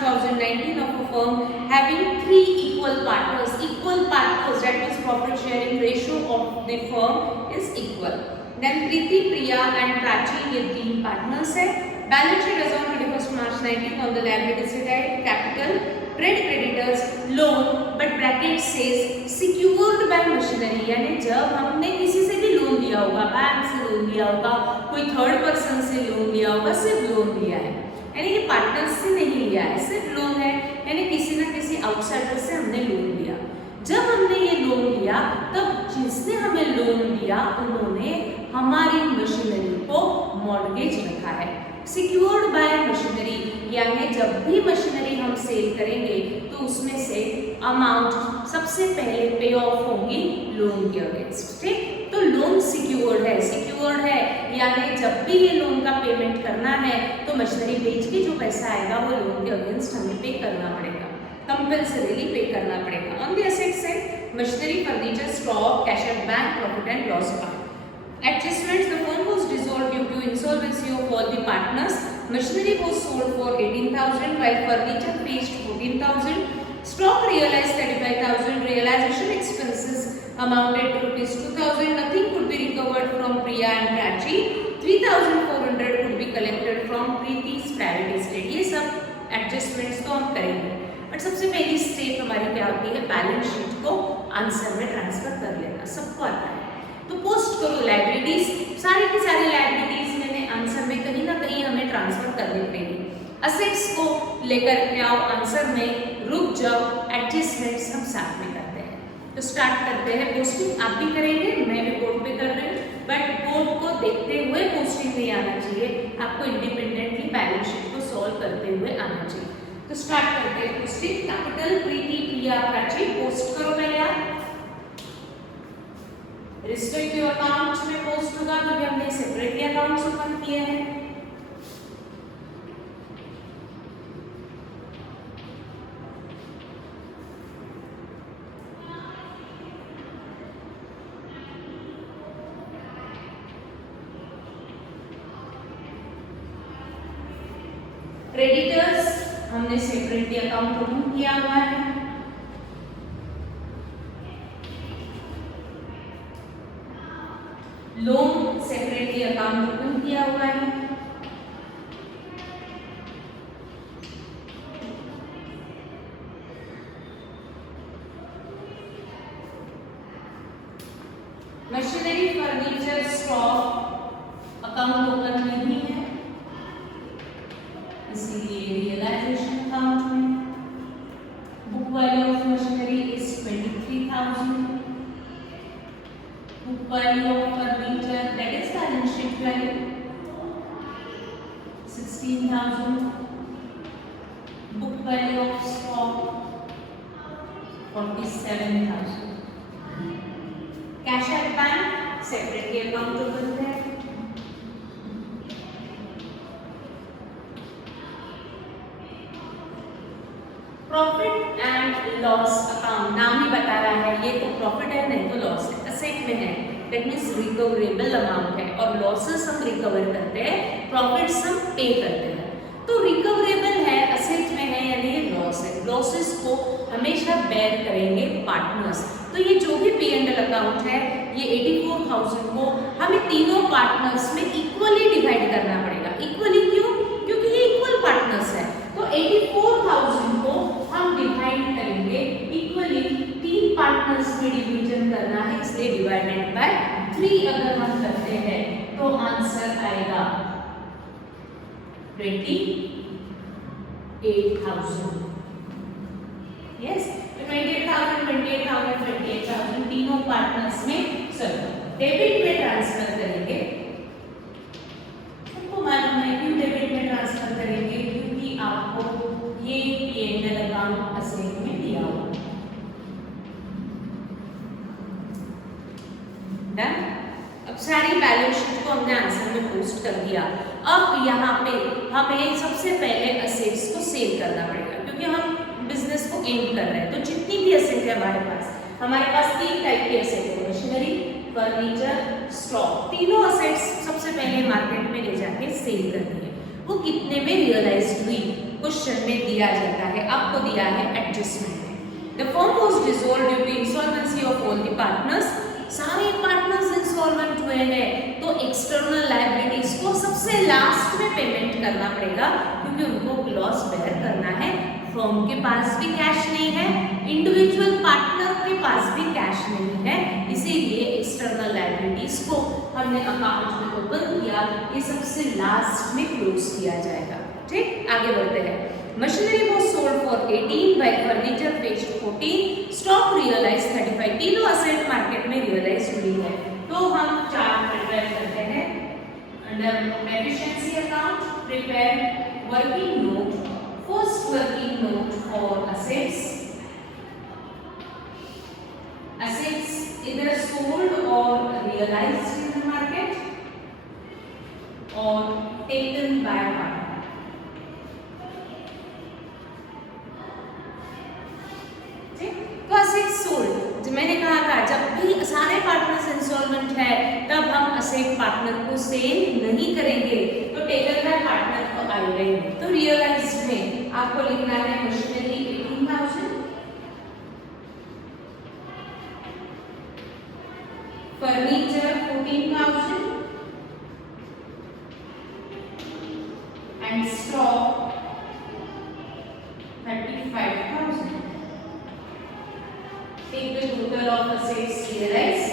2019 of a firm having 3 equal partners, that means profit sharing ratio of the firm is equal. Then Preeti, Priya and Prachi ये 3 partners है. Balance sheet as on 31st March 19 on the liability side, capital, trade creditors, loan, but bracket says secured by machinery, यानी जब हमने किसी से भी loan लिया होगा, बैंक से लोन लिया होगा, कोई थर्ड पर्सन से लोन लिया होगा, सिर्फ लोन लिया है, यानी ये पार्टनर्स से नहीं लिया है, सिर्फ लोन है, यानी किसी ना किसी आउटसाइडर से हमने लोन लिया. जब हमने ये लोन लिया तब जिसने हमें लोन दिया उन्होंने हमारी मशीनरी को मॉर्गेज रखा है. सिक्योर्ड बाय मशीनरी यानी जब भी मशीनरी हम सेल करेंगे तो उसमें से अमाउंट सबसे पहले पे ऑफ होगी लोन के अगेंस्ट. ठीक, तो लोन सिक्योर्ड है यानी जब भी ये लोन का पेमेंट करना है तो मशीनरी बेच के जो पैसा आएगा वो लोन के अगेंस्ट हमें पे करना पड़ेगा, कंपल्सरीली पे करना पड़ेगा. On the asset side machinery, furniture, stock, cash at bank, profit and loss account. Adjustments, the firm was dissolved due to insolvency of all the partners. Machinery was sold for 18,000 while furniture fetched 14,000. Stock realized 35,000. Realization expenses amounted to rupees 2,000. Nothing could be recovered from Priya and Prachi. 3,400 could be collected from Preeti's private estate. ये सब adjustments तो हम करेंगे, but सबसे पहली step हमारी क्या होती है, बैलेंस शीट को आंसर में ट्रांसफर कर लेना. सबको आता है. तो पोस्ट करो लाइबिलिटीज, सारी की सारी लाइबिलिटीज मैंने आंसर में कहीं ना कहीं हमें ट्रांसफर करनी पड़ेगी. असेट्स को लेकर के आओ आंसर में, रुक जाओ, एडजस्टमेंट्स हम साथ में करते हैं. तो स्टार्ट करते हैं. पोस्टिंग आप भी करेंगे, मैं भी बोर्ड पे कर रही हूँ, बट बोर्ड को देखते हुए पोस्टिंग नहीं आना चाहिए, आपको इंडिपेंडेंटली बैलेंस शीट को सॉल्व करते हुए आना चाहिए. तो स्टार्ट करते हैं. पोस्टिंग कैपिटल, प्रीति, प्रिया, प्राची, पोस्ट करो पहले आप. रिस्पेक्टिव अकाउंट्स में पोस्ट होगा क्योंकि हमने सेपरेटली अकाउंट्स ओपन किए हैं. क्रेडिटर्स हमने सेपरेटली अकाउंट ओपन किया हुआ है. लोन सेपरेटली अकाउंट ओपन किया हुआ है. Machinery, furniture, stock account open नहीं है, इसीलिए रियलाइजेशन अकाउंट में. Book value of machinery is 23,000. Book value of furniture, that is balance sheet value, 16,000. Book value of stock, 47,000. Cash at bank, separately account open है. Profit and loss account नाम ही बता रहा है, ये तो प्रॉफिट है नहीं तो लॉस है. असेट में है, दैट मीन्स रिकवरेबल अमाउंट है, और लॉसेस हम रिकवर करते हैं, प्रॉफिट्स हम पे करते हैं. तो रिकवरेबल है, असेट में है, यानी ये लॉस है. लॉसेस को हमेशा बेयर करेंगे पार्टनर्स. तो ये जो भी पी एंड एल अकाउंट है, ये 84,000 को हमें तीनों पार्टनर्स में इक्वली डिवाइड करना पड़ेगा. इक्वली क्यों? क्योंकि ये इक्वल पार्टनर्स है. तो 84,000 को हम डिवाइड करेंगे इक्वली, 3 पार्टनर्स में डिवीजन करना है, इसलिए डिवाइडेड बाय 3 अगर हम करते हैं तो आंसर आएगा 28,000. यस, 28,000 तीनों पार्टनर्स में डेबिट में ट्रांसफर करेंगे. सबको मालूम है क्यों डेबिट में ट्रांसफर करेंगे, क्योंकि आपको ये पी&एल अकाउंट असेट में दिया होगा. डन. अब सारी बैलेंस शीट को हमने आंसर में पोस्ट कर दिया. अब यहाँ पे हमें सबसे पहले असेट्स को सेल करना पड़ेगा, क्योंकि हम बिजनेस को एंड कर रहे हैं. तो जितनी भी असेट है हमारे पास 3 टाइप की असेट है, मशीनरी, फर्नीचर, स्टॉक. तीनों असेट्स सबसे पहले मार्केट में ले जाके सेल करनी है. वो कितने में रियलाइज्ड हुई क्वेश्चन में दिया जाता है, आपको दिया है एडजस्टमेंट में। The firm was dissolved due to insolvency of all the partners, सारे पार्टनर्स इंसॉल्वेंट हुए हैं तो एक्सटर्नल लायबिलिटीज को सबसे लास्ट में पेमेंट करना पड़ेगा, क्योंकि उनको लॉस बेयर करना है। फर्म के पास भी कैश नहीं है, इंडिविजुअल पार्टनर के पास भी कैश नहीं है, इसीलिए एक्सटर्नल लायबिलिटीज को हमने अकाउंट में ओपन किया, ये सबसे लास्ट में क्लोज किया जाएगा। ठीक, आगे बढ़ते हैं। Machinery was sold for 18, while furniture fetched 14, stock realise 35। तीनों असेट मार्केट में रियलाइज हुई है। तो हम चार्ट प्रिपेयर करते हैं under efficiency account, prepare working note. First working note for assets, assets either sold or realized in the market or taken by a partner. तो assets sold, जो मैंने कहा था जब भी सारे पार्टनर्स इंसॉल्वेंट है तब हम असेट पार्टनर को सेल नहीं करेंगे, तो टेकन बाय पार्टनर को आएगा। तो रियलाइज्ड में आपको लिखना है machinery 18,000, furniture 14,000 and stock 35,000. Take the total of assets realized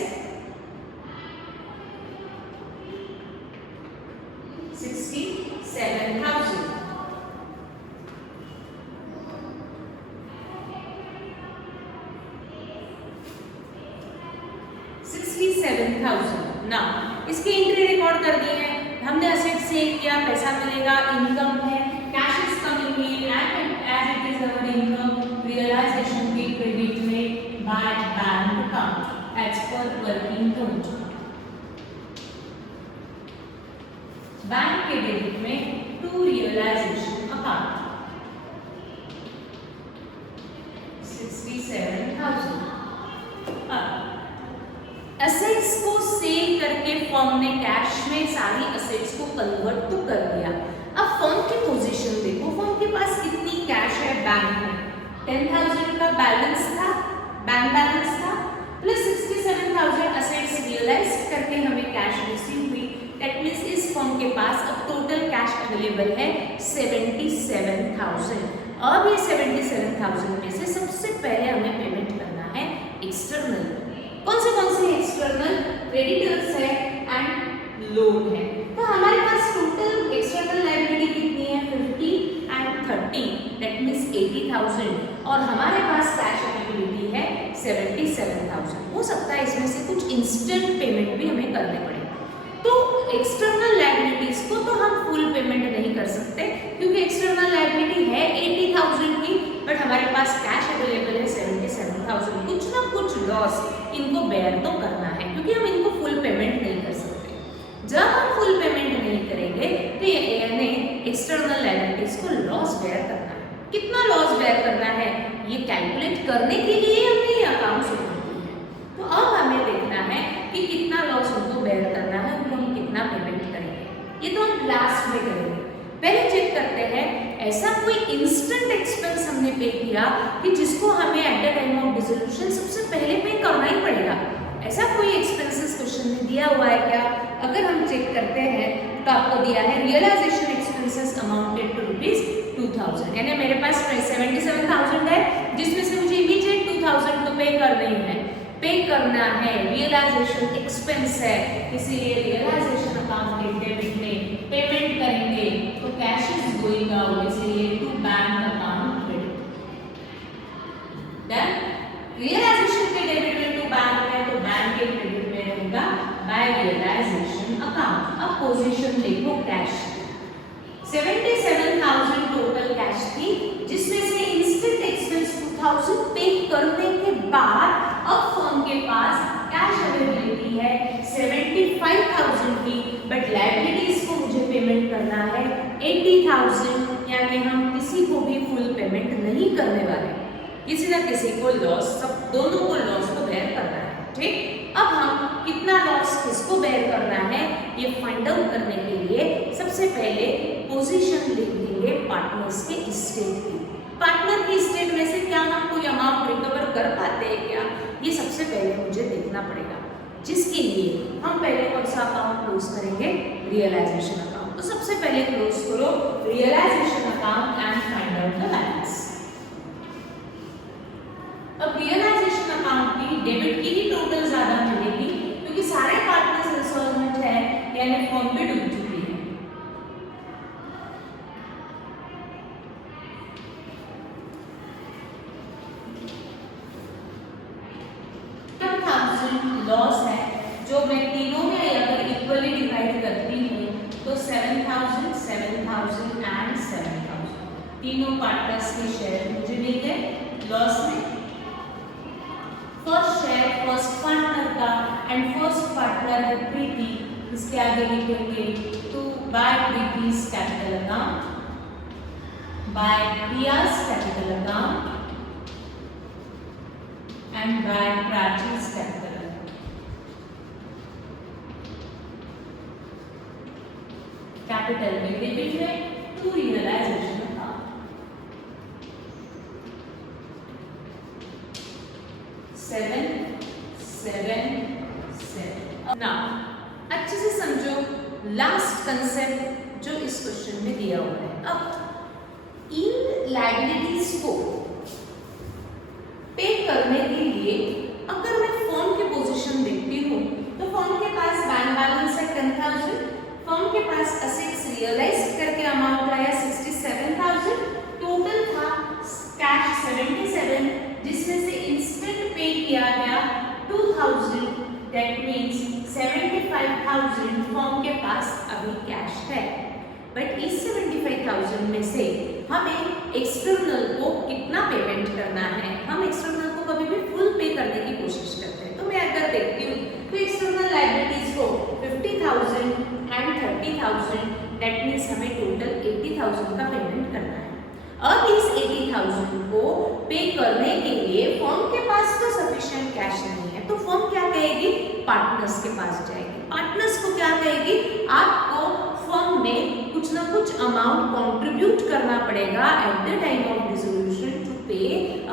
67,000. ना इसकी एंट्री रिकॉर्ड कर दी है, हमने असेट सेल किया, पैसा मिलेगा, इनकम है, cash is coming in and as it is our income, realisation की क्रेडिट में by bank account as per working note, bank के डेबिट में टू रियलाइजेशन अकाउंट 67,000। असेट्स को सेल करके फर्म ने कैश में सारी असेट्स को कन्वर्ट तो कर दिया। अब फर्म की पोजीशन देखो, फर्म के पास कितनी कैश है बैंक में, 10,000 का बैलेंस था, बैंक बैलेंस था, प्लस 67,000 असेट्स रियलाइज करके हमें कैश रिसीव हुई। दैट मींस इस फर्म के पास अब टोटल कैश अवेलेबल है 77,000। अब ये 77,000 में से सबसे पहले हमें पेमेंट करना है एक्सटर्नल। कौन से एक्सटर्नल? क्रेडिटर्स है एंड लोन है। तो हमारे पास टोटल एक्सटर्नल लायबिलिटी कितनी है 50 एंड 30, दैट मींस 80,000, और हमारे पास कैश अवेलेबिलिटी है 77,000। हो सकता है इसमें से कुछ इंस्टेंट पेमेंट भी हमें करने पड़े। तो एक्सटर्नल लायबिलिटीज को तो हम फुल पेमेंट नहीं कर सकते, क्योंकि एक्सटर्नल लायबिलिटी है 80,000 की, बट हमारे पास कैश अवेलेबल है 77,000। कुछ ना कुछ लॉस इनको बेयर तो करना है, क्योंकि हम इनको फुल पेमेंट नहीं कर सकते। जब हम फुल पेमेंट नहीं करेंगे तो ये एक्सटर्नल लायबिलिटीज को लॉस बेयर करना है। कितना लॉस बेयर करना है ये कैलकुलेट करने के लिए हमने ये अकाउंट्स ओपन किए हैं। तो अब हमें देखना है कि कितना लॉस उनको बेयर करना है, उनको हम कितना पेमेंट करेंगे, ये तो हम लास्ट में करेंगे। पहले चेक करते हैं ऐसा कोई इंस्टेंट एक्सपेंस हमने पे किया कि जिसको हमें eight the time of dissolution सबसे पहले पे करना ही पड़ेगा। ऐसा कोई एक्सपेंसेस क्वेश्चन में दिया हुआ है क्या? अगर हम चेक करते हैं तो आपको दिया है रियलाइजेशन एक्सपेंसेस अमाउंटेड टू ₹2,000, यानी मेरे पास 77,000 है, जिसमें से मुझे इमीडिएट 2,000 तो पे करना है। रियलाइजेशन एक्सपेंस है, इसीलिए रियलाइजेशन अकाउंट के डेबिट में पेमेंट करेंगे, तो कैश इज गोइंग आउट, इसीलिए to bank account credit. Then realisation के डेबिट में टू बैंक है, तो बैंक के क्रेडिट में रहेगा बाय रियलाइजेशन अकाउंट। अब पोजीशन देखो कैश 77,000 टोटल कैश थी, जिसमें से इंस्टेंट एक्सपेंस 2,000 पे करने के बाद अब फर्म के पास कैश अवेलेबिलिटी है 75,000 की, बट लायबिलिटीज को मुझे पेमेंट करना है 80,000, यानी हम किसी को भी फुल पेमेंट नहीं करने वाले, किसी ना किसी को लॉस, सब दोनों को लॉस को बेयर करना है। ठीक, अब हम कितना लॉस किसको बेयर करना है ये फाइंड आउट करने के लिए सबसे पहले पोजीशन लिख देंगे पार्टनर्स के स्टेट की। पार्टनर के स्टेट में से क्या हम कोई अमाउंट रिकवर कर पाते हैं क्या, ये सबसे पहले मुझे देखना पड़ेगा, जिसके लिए हम पहले कौन सा अकाउंट क्लोज करेंगे, रियलाइजेशन अकाउंट। तो सबसे पहले क्लोज करो realisation account and find out the balance. अब रियलाइजेशन अकाउंट की डेबिट की ही टोटल ज्यादा मिलेगी क्योंकि सारे पार्टनर्स इंस्टॉलमेंट है यानी फॉर्म पे डूब चुकी है। लॉस है जो मैं तीनों में अगर इक्वली डिवाइड करती हूँ तो 7,000, 7,000 एंड 7,000 तीनों पार्टनर्स के शेयर मुझे मिल गए लॉस में। फर्स्ट शेयर फर्स्ट पार्टनर का एंड फर्स्ट पार्टनर है प्रीति, इसके आगे लिखेंगे to by Preeti's capital account, by Priya's capital account and by Prachi's capital. Capital में डेबिट है टू रियलाइजेशन अकाउंट। 7, 7, 7। नाउ अच्छे से समझो लास्ट कंसेप्ट जो इस क्वेश्चन में दिया हुआ है। अब इन लायबिलिटीज को पे करने के लिए अगर मैं फर्म की पोजीशन देखती हूँ तो फर्म के पास बैंक बैलेंस है 10,000, फर्म के पास असेट्स रियलाइज करके अमाउंट आया 67,000, टोटल था कैश 77 जिसमें से इंस्टेंट पे किया गया 2,000, दैट मींस 75,000 फर्म के पास अभी कैश है। बट इस 75,000 में से हमें एक्सटर्नल को कितना पेमेंट करना है, हम एक्सटर्नल को कभी भी फुल पे करने की कोशिश करते हैं। तो मैं अगर देखती हूँ तो एक्सटर्नल लायबिलिटीज को 50,000 एंड 30,000, दैट मीन्स हमें टोटल 80,000 का पेमेंट करना है। अब इस 80,000 को पे करने के लिए फर्म के पास तो सफिशिएंट कैश नहीं है, तो फर्म क्या कहेगी, पार्टनर्स के पास जाएगी। पार्टनर्स को क्या कहेगी, आपको फर्म में कुछ ना कुछ अमाउंट कंट्रीब्यूट करना पड़ेगा at the time of dissolution to pay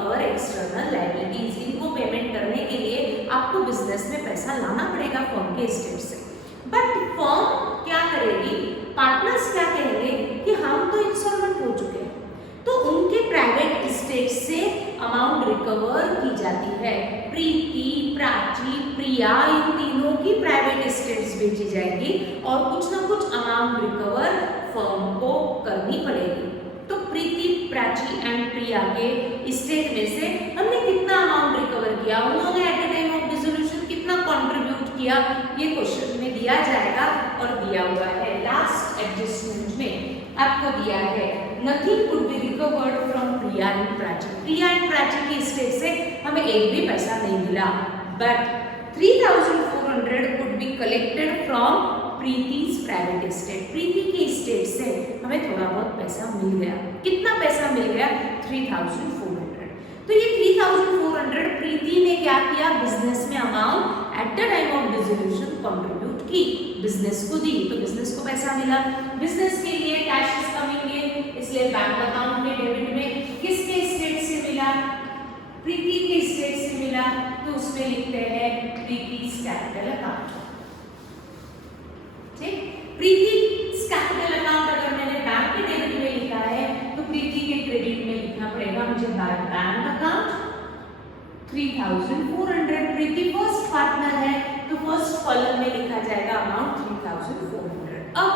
our external liabilities. इनको पेमेंट करने के लिए आपको बिजनेस में पैसा लाना पड़ेगा फर्म के स्टेट से। बट फर्म क्या करेगी, पार्टनर्स क्या कहेंगे कि हम तो इंस्टॉलमेंट हो चुके हैं, तो उनके प्राइवेट स्टेट से अमाउंट रिकवर की जाती है। प्रीति, प्राची, प्रिया इन तीनों की प्राइवेट स्टेट्स भेजी जाएगी और कुछ ना कुछ अमाउंट रिकवर फर्म को करनी पड़ेगी। तो प्रीति, प्राची एंड प्रिया के स्टेट में से हमने कितना अमाउंट रिकवर किया, उन्होंने eight the time of dissolution कितना कंट्रीब्यूट किया, ये क्वेश्चन में दिया जाएगा और दिया हुआ है। लास्ट एडजस्टमेंट में आपको दिया है nothing could be recovered from Priya and Prachi. Priya and Prachi की स्टेट से हमें एक भी पैसा नहीं मिला, but 3,400 could be collected from Preeti's private state. Preeti की स्टेट से हमें थोड़ा बहुत पैसा मिल गया। कितना पैसा मिल गया, 3,400। तो ये 3,400 प्रीति ने क्या किया, बिजनेस में amount at the time of dissolution contribute की, बिजनेस को दी, तो बिजनेस को पैसा मिला। बिजनेस के लिए कैश इज कमिंग इन, इसलिए बैंक अकाउंट में डेबिट में किसके स्टेट से मिला, प्रीति के स्टेट से मिला, तो उसमें लिखते हैं प्रीति's कैपिटल अकाउंट। ठीक, प्रीति's कैपिटल अकाउंट अगर मैंने बैंक के डेबिट में लिखा है तो प्रीति के क्रेडिट में लिखना पड़ेगा मुझे बैंक अकाउंट 3,400। प्रीति फर्स्ट पार्टनर है तो फर्स्ट कॉलम में लिखा जाएगा अमाउंट 3,400। अब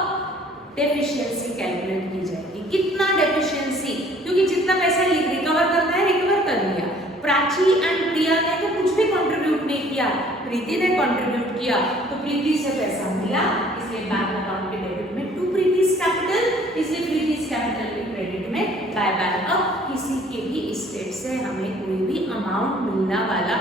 डेफिशिएंसी कैलकुलेट की जाएगी, कितना डेफिशिएंसी, क्योंकि जितना पैसा रिकवर करना है रिकवर कर लिया। प्राची एंड प्रिया ने तो कुछ भी कंट्रीब्यूट नहीं किया, प्रीति ने कंट्रीब्यूट किया, तो प्रीति से पैसा मिला, इसलिए बैंक अकाउंट के डेबिट में टू प्रीति's कैपिटल, इसलिए प्रीति's कैपिटल के क्रेडिट में बाय बैक। अब किसी के भी स्टेट से हमें कोई भी अमाउंट मिलने वाला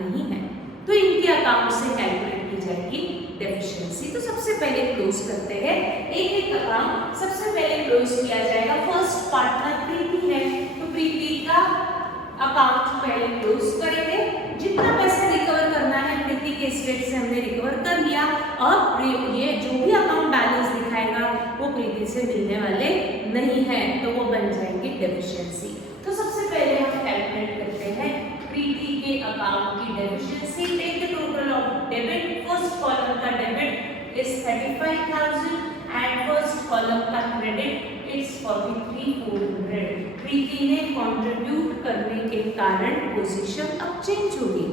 नहीं है, तो इनके अकाउंट से कैलकुलेट की जाएगी डेफिशिएंसी। तो सबसे पहले क्लोज करते हैं एक एक अकाउंट। सबसे पहले क्लोज किया जाएगा फर्स्ट पार्टनर प्रीति है, तो प्रीति का अकाउंट पहले क्लोज करेंगे। जितना पैसा रिकवर करना है प्रीति के स्टेट से हमने रिकवर कर लिया, अब ये जो भी अकाउंट बैलेंस दिखाएगा वो प्रीति से मिलने वाले नहीं है, तो वो बन जाएंगे डेफिशिएंसी। तो सबसे पहले हम कैलकुलेट करते हैं प्रीति के अकाउंट की deficiency. Take the total of debit, first column का debit is 35,000 and first column का क्रेडिट इज 43,400। प्रीति ने कंट्रीब्यूट करने के कारण पोजीशन अब चेंज हो गई।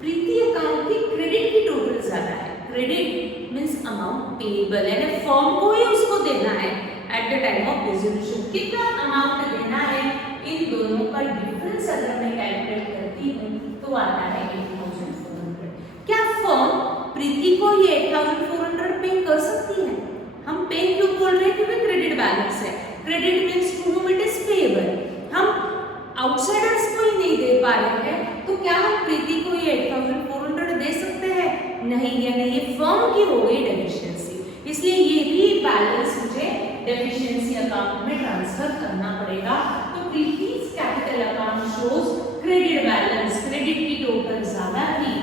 प्रीति अकाउंट की क्रेडिट की टोटल ज्यादा है। क्रेडिट मींस अमाउंट पेएबल, यानी फर्म को ही उसको देना है eight the time of dissolution. कितना अमाउंट देना है, इन दोनों का डिफरेंस अगर मैं कैलकुलेट करती हूँ तो आता है 8,400। क्या फर्म प्रीति को ये 8,400 पे कर सकती है? हम पे क्यों बोल रहे हैं? क्योंकि क्रेडिट बैलेंस है। Credit means to whom it is payable। हम आउटसाइडर्स को ही नहीं दे पा रहे हैं, तो क्या हम प्रीति को ये 8,400 दे सकते हैं? नहीं, यानी ये फर्म की हो गई डेफिशिएंसी, इसलिए ये भी बैलेंस मुझे डेफिशिएंसी अकाउंट में ट्रांसफर करना पड़ेगा। तो Preeti's capital account shows credit balance, credit की टोटल ज्यादा थी,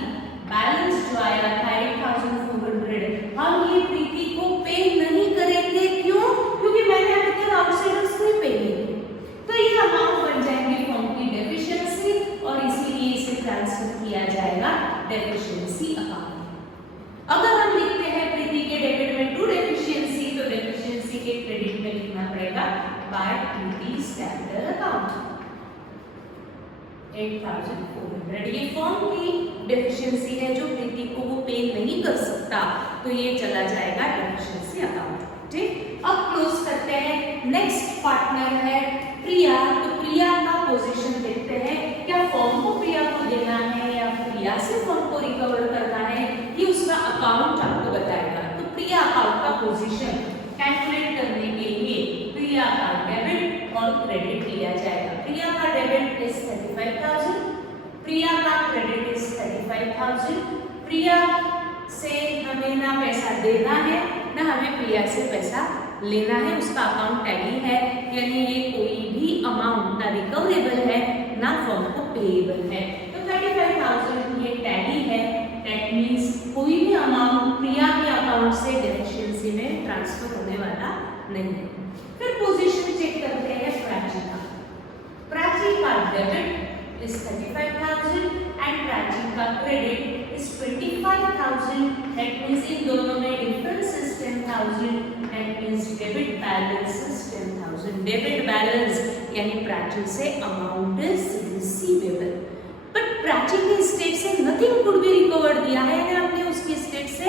बैलेंस जो आया था 8,400, हम ये प्रीति को पे नहीं करेंगे। क्यों? क्योंकि मैंने अभी तक आउटसाइडर्स को ही पे नहीं किया। तो ये अमाउंट बन जाएंगे फर्म की डेफिशिएंसी और इसीलिए इसे ट्रांसफर किया जाएगा डेफिशिएंसी अकाउंट। अगर हम लिखते हैं प्रीति के डेबिट में टू डेफिशिएंसी, तो डेफिशिएंसी के क्रेडिट में लिखना पड़ेगा बाय प्रीति's कैपिटल अकाउंट 8,400। ये फर्म की डेफिशिएंसी है जो प्रीति को वो पे नहीं कर सकता, तो ये चला जाएगा डेफिशिएंसी अकाउंट। ठीक, अब क्लोज करते हैं। नेक्स्ट पार्टनर है प्रिया। तो प्रिया का पोजीशन देखते हैं, क्या फर्म को प्रिया को देना है या प्रिया से फर्म को रिकवर करना है, ये उसका अकाउंट आपको बताएगा। तो प्रिया अकाउंट का पोजीशन कैलकुलेट करने के लिए प्रिया का डेबिट और क्रेडिट लिया जाएगा। प्रिया का डेबिट इज 35,000, प्रिया का क्रेडिट इज 35,000। प्रिया से हमें ना पैसा देना है ना हमें प्रिया से पैसा लेना है, उसका अकाउंट टैली है, यानी ये कोई भी अमाउंट ना रिकवरेबल है ना फर्म को पेएबल है। तो 35,000 ये टैली है, दैट मींस कोई भी अमाउंट प्रिया के अकाउंट से डेफिशिएंसी में ट्रांसफर होने वाला नहीं है। फिर पोजीशन चेक करते हैं प्राची का। प्राची का डेबिट इज 35,000 एंड प्राची का क्रेडिट is 25,000, that means इन दोनों में difference is 10,000, that means debit balance is 10,000। debit balance यानी प्राची से amount is receivable, but Prachi के स्टेट से nothing could be recovered दिया है, यानी हमने उसके स्टेट से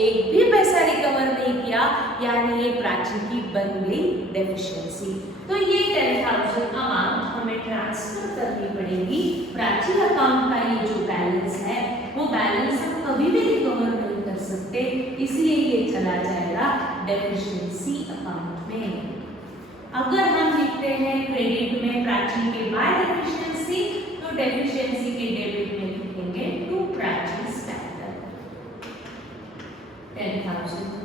एक भी पैसा रिकवर नहीं किया, यानी ये प्राची की बन गई डेफिशिएंसी। तो ये 10,000 अमाउंट हमें ट्रांसफर करनी पड़ेगी। प्राची अकाउंट का ये जो बैलेंस है वो बैलेंस हम कभी भी रिकवर नहीं कर सकते, इसलिए ये चला जाएगा डेफिशिएंसी अकाउंट में। अगर हम लिखते हैं क्रेडिट में प्राची के बाय डेफिशिएंसी, तो डेफिशिएंसी के डेबिट में लिखेंगे टू प्राची's कैपिटल 10,000।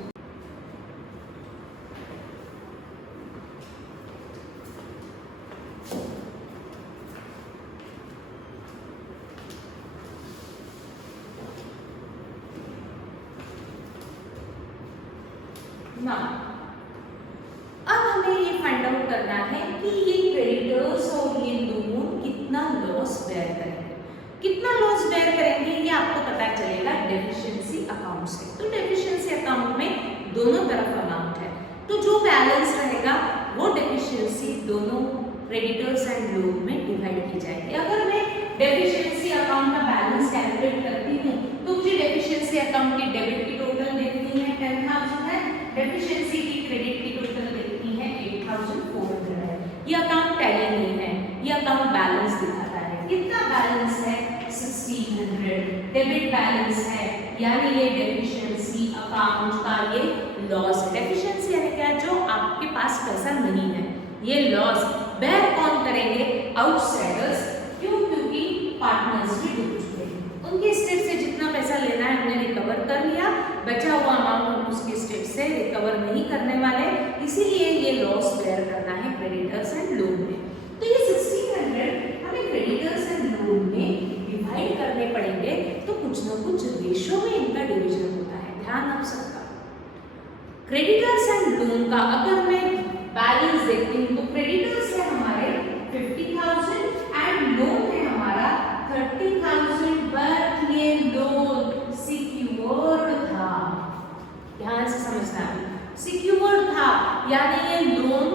अब हमें ये फाइंड आउट करना है कि ये क्रेडिटर्स और ये लोन कितना लॉस बेयर करेंगे। कितना लॉस बेयर करेंगे ये आपको पता चलेगा डेफिशिएंसी अकाउंट से। तो डेफिशिएंसी अकाउंट में दोनों तरफ अमाउंट है, तो जो बैलेंस रहेगा वो डेफिशिएंसी दोनों क्रेडिटर्स एंड लोन में डिवाइड की जाएगी। अगर मैं डेफिशिएंसी अकाउंट का बैलेंस कैलकुलेट करती हूँ तो मुझे डेफिशिएंसी अकाउंट की डेबिट की टोटल देखनी है 10,000 है, डेफिशिएंसी की क्रेडिट की टोटल देखनी है 8,400 है। ये अकाउंट टैली नहीं है, ये अकाउंट बैलेंस दिखाता है। कितना बैलेंस है? 1,600। डेबिट बैलेंस है, यानी ये डेफिशिएंसी अकाउंट का ये लॉस है। डेफिशिएंसी यानी क्या? जो आपके पास पैसा नहीं है, ये लॉस बेयर कौन करेंगे? आउटसाइडर्स। क्यों? क्योंकि पार्टनर्स भी डूब चुके हैं, उनके स्टेट से जितना पैसा लेना है हमने रिकवर कर लिया, बचा हुआ अमाउंट हम उसके स्टेट से रिकवर नहीं करने वाले, इसीलिए ये लॉस बेयर करना है क्रेडिटर्स एंड लोन में। तो ये 1,600 हमें क्रेडिटर्स एंड लोन में डिवाइड करने पड़ेंगे, तो कुछ ना कुछ रेशो में इनका डिवीजन होता है। ध्यान ध्यान आप सबका। क्रेडिटर्स एंड लोन का अगर मैं बैलेंस देखती हूँ तो क्रेडिटर्स है हमारे 50,000 एंड लोन है हमारा 30,000, बट ये लोन सिक्योर्ड था। ध्यान से समझना, सिक्योर्ड था, यानी ये लोन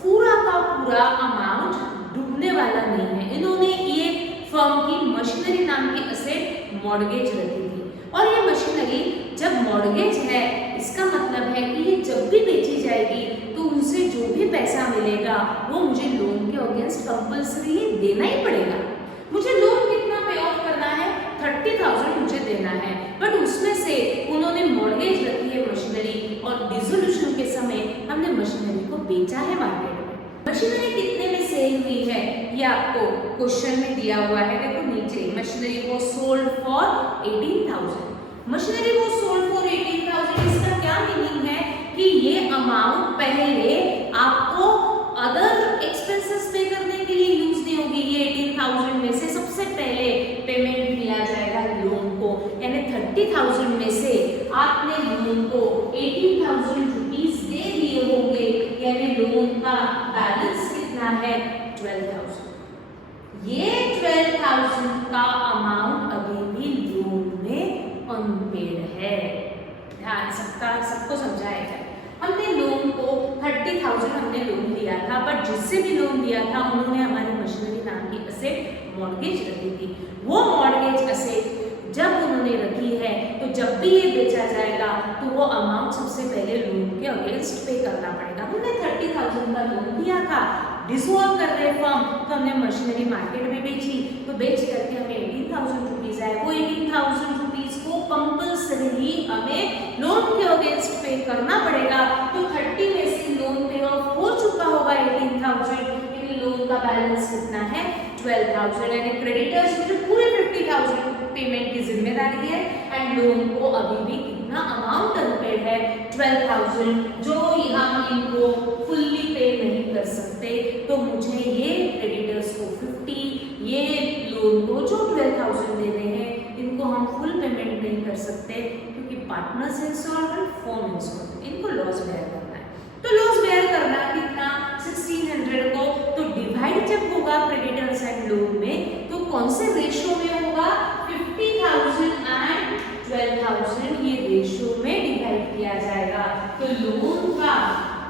पूरा का पूरा अमाउंट डूबने वाला नहीं है। इन्होंने ये फर्म की मशीनरी नाम की असेट मॉर्गेज रखी थी, और ये मशीनरी जब मॉर्गेज है इसका मतलब है कि ये जब भी बेची जाएगी तो उनसे जो भी पैसा मिलेगा वो मुझे लोन के अगेंस्ट कंपल्सरी देना ही पड़ेगा। मुझे लोन कितना पे ऑफ करना है, 30,000 मुझे देना है, बट उसमें से उन्होंने मॉर्गेज रखी है मशीनरी, और डिसोल्यूशन के समय हमने मशीनरी को बेचा है मार्केट में। मशीनरी कितने में सेल हुई है ये आपको क्वेश्चन में दिया हुआ है, देखो नीचे, मशीनरी वो सोल्ड फॉर 18,000। मशीनरी वो सोल्ड फॉर 18,000, इसका क्या मीनिंग है कि ये अमाउंट पहले आपको अदर एक्सपेंसेस पे करने के लिए यूज नहीं होगी। ये 18,000 में से सबसे पहले पेमेंट किया जाएगा लोन को, यानी 30,000 में से आपने लोन को 18,000 रुपीज दे दिए होंगे, यानी लोन का बैलेंस कितना है 12,000। ये 12,000 का अमाउंट अभी भी लोन में अनपेड है। ध्यान सबको समझाया जाए। हमने लोन को 30,000 हमने लोन लिया था, बट जिससे भी लोन लिया था उन्होंने हमारी मशीनरी नाम की असेट मॉर्गेज रखी थी। वो मॉर्गेज असेट जब उन्होंने रखी है तो जब भी ये बेचा जाएगा तो वो अमाउंट सबसे पहले लोन के अगेंस्ट पे करना पड़ेगा। हमने 30,000 का लोन लिया था, डिसॉल्व कर रहे फर्म, तो हमने मशीनरी मार्केट में बेची, तो बेच करके हमें 18,000 रुपीज आए। वो 18,000 रुपीज को कंपल्सरी हमें लोन के अगेंस्ट पे करना पड़ेगा। तो 30 में से लोन पे ऑफ हो चुका होगा 18,000, यानी लोन का बैलेंस कितना है 12,000, यानी क्रेडिटर्स मुझे पूरे 50,000 पेमेंट की जिम्मेदारी है, एंड लोन को अभी भी कितना अमाउंट अनपेड है 12,000, जो हम इनको फुल्ली पे नहीं कर सकते। तो मुझे ये क्रेडिटर्स को 50, ये लोन को जो 12,000 देने हैं, इनको हम फुल पेमेंट नहीं कर सकते क्योंकि पार्टनर्स इंस्टॉलमेंट, फर्म इंस्टॉलमेंट, इनको लॉस बेयर करना है। तो लॉस बेयर करना कितना 1600 को, तो डिवाइड जब होगा क्रेडिटर्स एंड लोन में तो कौन से रेशियो में होगा, 50,000 एंड 12,000 ये रेशियो में डिवाइड किया जाएगा। तो लोन का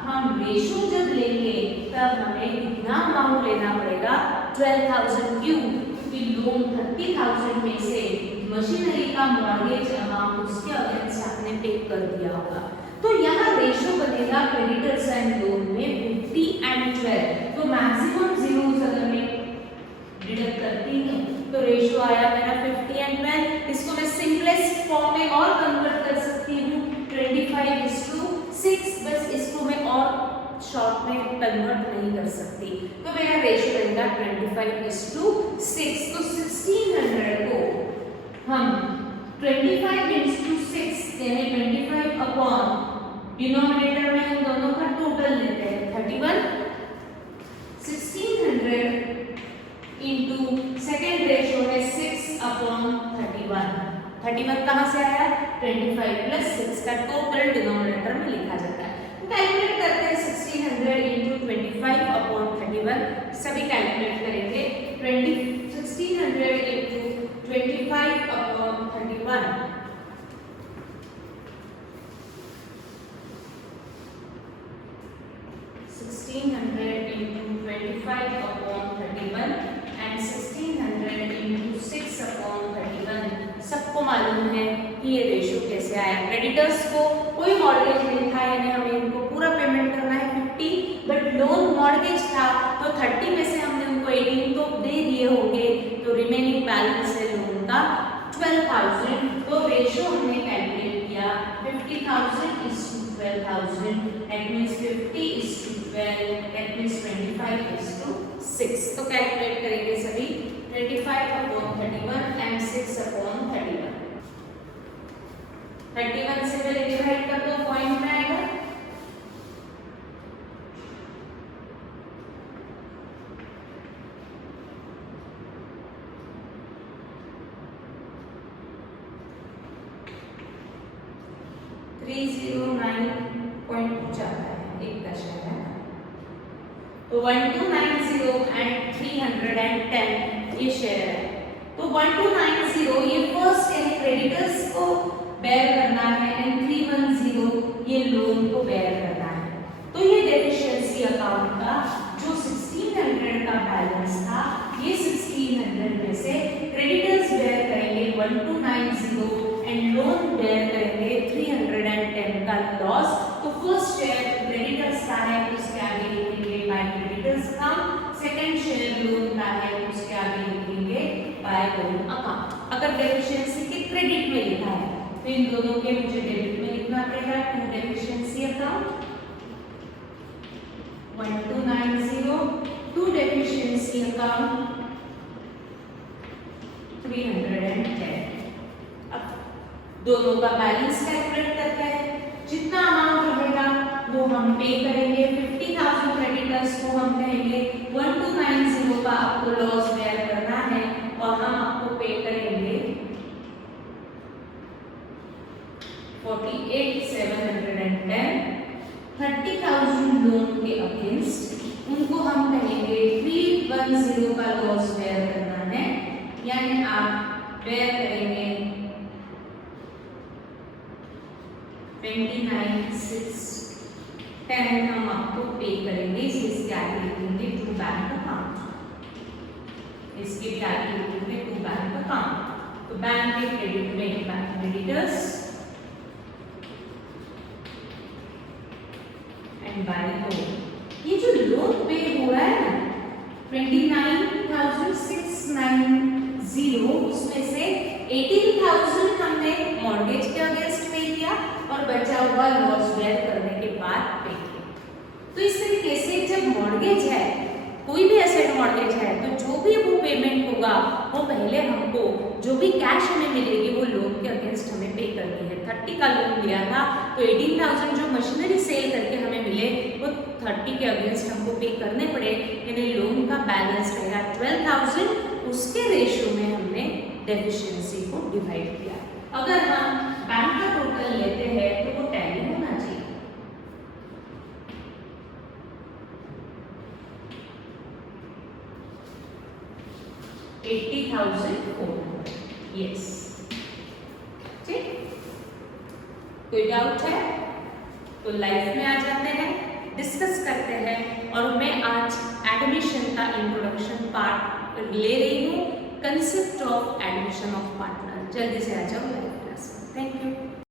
हम रेशियो जब लेंगे तब हमें कितना अमाउंट लेना पड़ेगा 12,000, क्यों, क्योंकि लोन 30,000 में से मशीनरी का मॉर्गेज अमाउंट उसके अगेंस्ट आपने पे कर दिया होगा। तो यहाँ रेशियो बनेगा क्रेडिटर्स एंड लोन में 50 एंड 12, तो मैक्सिमम जीरोस अगर मैं डिडक्ट करती हूँ तो रेशियो आया मेरा 50 एंड 12। इसको मैं सिंपलेस्ट फॉर्म में और कन्वर्ट कर सकती हूँ 25:6, बस इसको मैं और शॉर्ट में कन्वर्ट नहीं कर सकती, तो मेरा रेशियो रहेगा 25:6। तो 1600 को हम 25:6 यानी 25 अपॉन डिनोमिनेटर में हम दोनों का टोटल लेते हैं 31, 1600 इंटू सेकेंड रेशियो है 6/31। 31 कहाँ से आया, 25 + 6 का टोटल डिनोमिनेटर में लिखा जाता है। तो कैलकुलेट करते हैं 1600 इंटू 25/31, सभी कैलकुलेट करेंगे। 1600 इंटू 25/31 1600 into 25/31 and 1600 into 6/31। सबको मालूम है कि ये रेशियो कैसे आया। क्रेडिटर्स को कोई मॉर्गेज नहीं था, यानी हमें इनको पूरा पेमेंट करना है 50, बट लोन मॉर्गेज था तो 30 में से हमने उनको 18 तो दे दिए होंगे, तो रिमेनिंग बैलेंस है लोन का 12,000। तो रेशियो हमने कैलकुलेट किया 50,000:12,000, that means 50:12, that means 25:6। तो कैलकुलेट करेंगे सभी 25/31 and 6/31। 31 से पहले डिवाइड कर दो, पॉइंट में आएगा। 309 पॉइंट जाता है, एक का शेयर है। तो 1290 एंड 310 ये शेयर है। तो 1290 ये फर्स्ट यानी क्रेडिटर्स को बेयर करना है एंड 310 ये लोन को बेयर करना है। तो ये डेफिशिएंसी अकाउंट का जो 1600 का बैलेंस था, ये 1600 में से क्रेडिटर्स बेयर करेंगे 1290 एंड लोन बेयर करेंगे 310 का लॉस। तो फर्स्ट शेयर क्रेडिटर्स का है तो उसके आगे लिखेंगे by creditors account, second share loan का है तो उसके आगे लिखेंगे बाय लोन अकाउंट। अगर डेफिशिएंसी के क्रेडिट में लिखा है तो इन दोनों के मुझे डेबिट में लिखना पड़ेगा। To deficiency account 1290, to deficiency account 310। अब दोनों का बैलेंस कैलकुलेट करते हैं। जितना अमाउंट रहेगा वो हम पे करेंगे। 50,000 क्रेडिटर्स को हम कहेंगे 1290 का आपको लॉस बेयर करना है और हम आपको पे करेंगे 48,710। 30,000 लोन के अगेंस्ट उनको हम कहेंगे 310 का लॉस बेयर करना है, यानी आप बेयर करेंगे 29,610 हम आपको पे करेंगे। इसके आगे लिखेंगे टू बैंक अकाउंट, इसके भी आगे लिखेंगे टू बैंक अकाउंट। तो बैंक के क्रेडिट में bank creditors and bye loan. ये जो लोन पे हुआ है ना 29,690, उसमें से 18,000 हमने मॉर्गेज के अगेंस्ट पे किया और बचा हुआ लॉस बेयर करने के बाद पे किया। तो इस तरीके से जब मॉर्गेज है, कोई भी एसेट मॉर्गेज है, तो जो भी वो पेमेंट होगा वो पहले हमको जो भी कैश हमें मिलेगी वो लोन के अगेंस्ट हमें पे करनी है। 30 का लोन लिया था तो 18,000 जो मशीनरी सेल करके हमें मिले वो 30 के अगेंस्ट हमको पे करने पड़े, यानी लोन का बैलेंस रहेगा 12,000। उसके रेशियो में हमने डेफिशिएंसी को डिवाइड किया। अगर हम बैंक का टोटल लेते हैं तो वो टैली होना चाहिए। यस, ठीक। कोई डाउट है तो लाइफ में आ जाते हैं, डिस्कस करते हैं। और मैं आज एडमिशन का इंट्रोडक्शन पार्ट ले रही हूँ, concept of admission of partner. जल्दी से आ जाओ लाइव क्लास में। Thank you.